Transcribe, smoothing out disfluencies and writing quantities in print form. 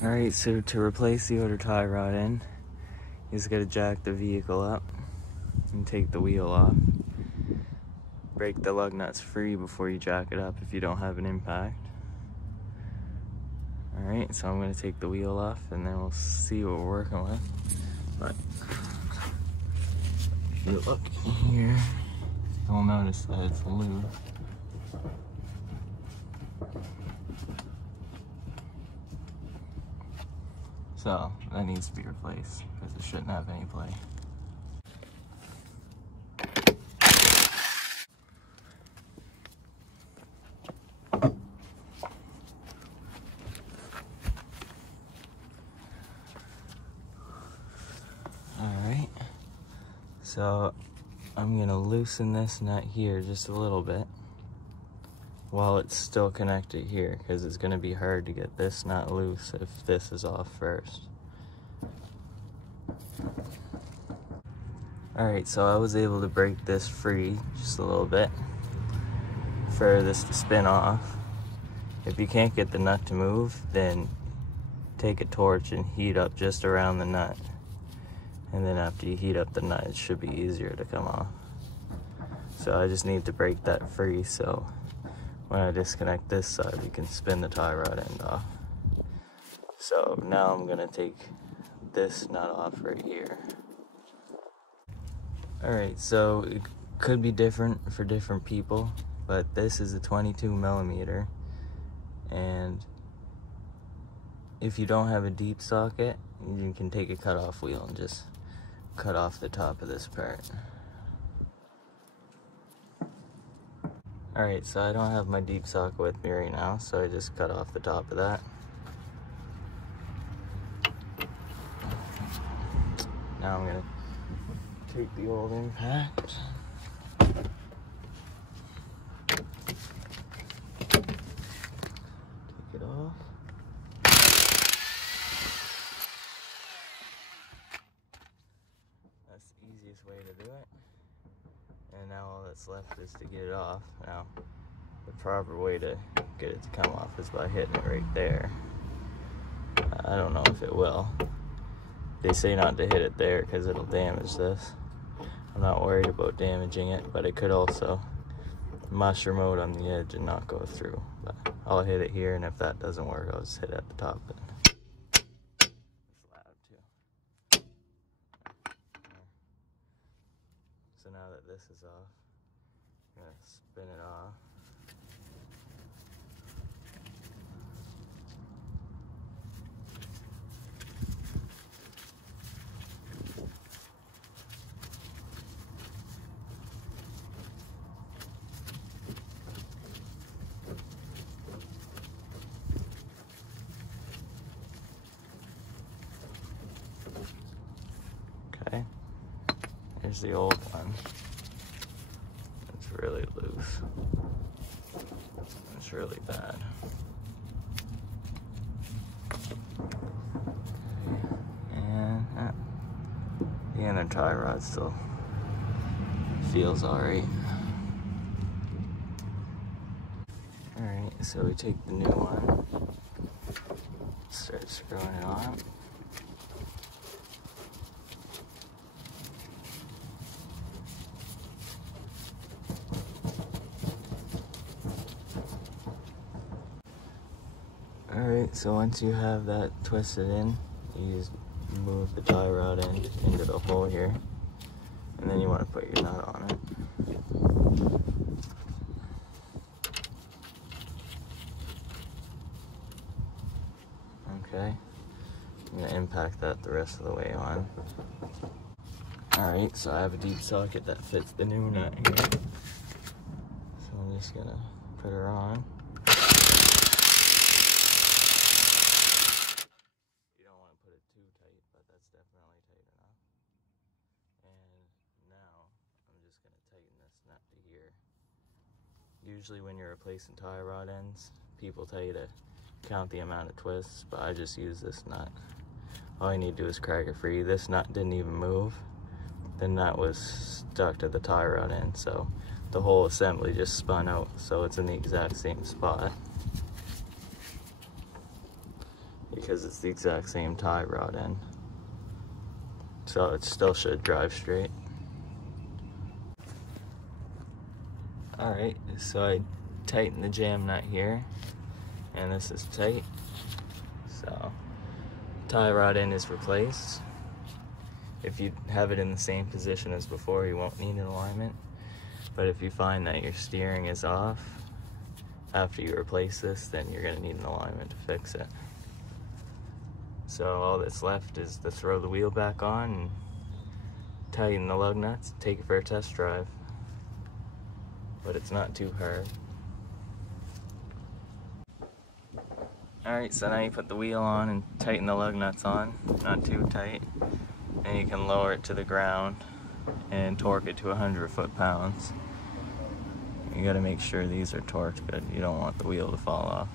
Alright, so to replace the outer tie rod end, you just gotta jack the vehicle up and take the wheel off. Break the lug nuts free before you jack it up if you don't have an impact. Alright, so I'm gonna take the wheel off and then we'll see what we're working with. But if you look here, you'll notice that it's loose. So that needs to be replaced because it shouldn't have any play. Alright, so I'm gonna loosen this nut here just a little bit while it's still connected here, because it's going to be hard to get this nut loose if this is off first. Alright, so I was able to break this free just a little bit for this to spin off. If you can't get the nut to move, then take a torch and heat up just around the nut. And then after you heat up the nut, it should be easier to come off. So I just need to break that free, so when I disconnect this side, you can spin the tie rod end off. So now I'm gonna take this nut off right here. Alright, so it could be different for different people, but this is a 22mm, and if you don't have a deep socket, you can take a cut-off wheel and just cut off the top of this part. Alright, so I don't have my deep socket with me right now, so I just cut off the top of that. Now I'm gonna take the old impact. Take it off. That's the easiest way to do it. And now all that's left is to get it off. Now, the proper way to get it to come off is by hitting it right there. I don't know if it will. They say not to hit it there because it'll damage this. I'm not worried about damaging it, but it could also mushroom out on the edge and not go through. But I'll hit it here, and if that doesn't work, I'll just hit it at the top of it. It's loud too. So now that this is off, I'm gonna spin it off. Okay, here's the old one. It's really loose. It's really bad. And the inner tie rod still feels alright. Alright, so we take the new one, start screwing it on. Alright, so once you have that twisted in, you just move the tie rod end into the hole here, and then you want to put your nut on it. Okay, I'm going to impact that the rest of the way on. Alright, so I have a deep socket that fits the new nut here, so I'm just going to put her on. Usually when you're replacing tie rod ends, people tell you to count the amount of twists, but I just use this nut. All you need to do is crack it free. This nut didn't even move. The nut was stuck to the tie rod end, so the whole assembly just spun out, so it's in the exact same spot. You because it's the exact same tie rod end. So it still should drive straight. Alright, so I tightened the jam nut here, and this is tight. So tie rod end is replaced. If you have it in the same position as before, you won't need an alignment. But if you find that your steering is off after you replace this, then you're gonna need an alignment to fix it. So all that's left is to throw the wheel back on and tighten the lug nuts, take it for a test drive. But it's not too hard. Alright, so now you put the wheel on and tighten the lug nuts on, not too tight. And you can lower it to the ground and torque it to 100 foot-pounds. You gotta make sure these are torqued good. You don't want the wheel to fall off.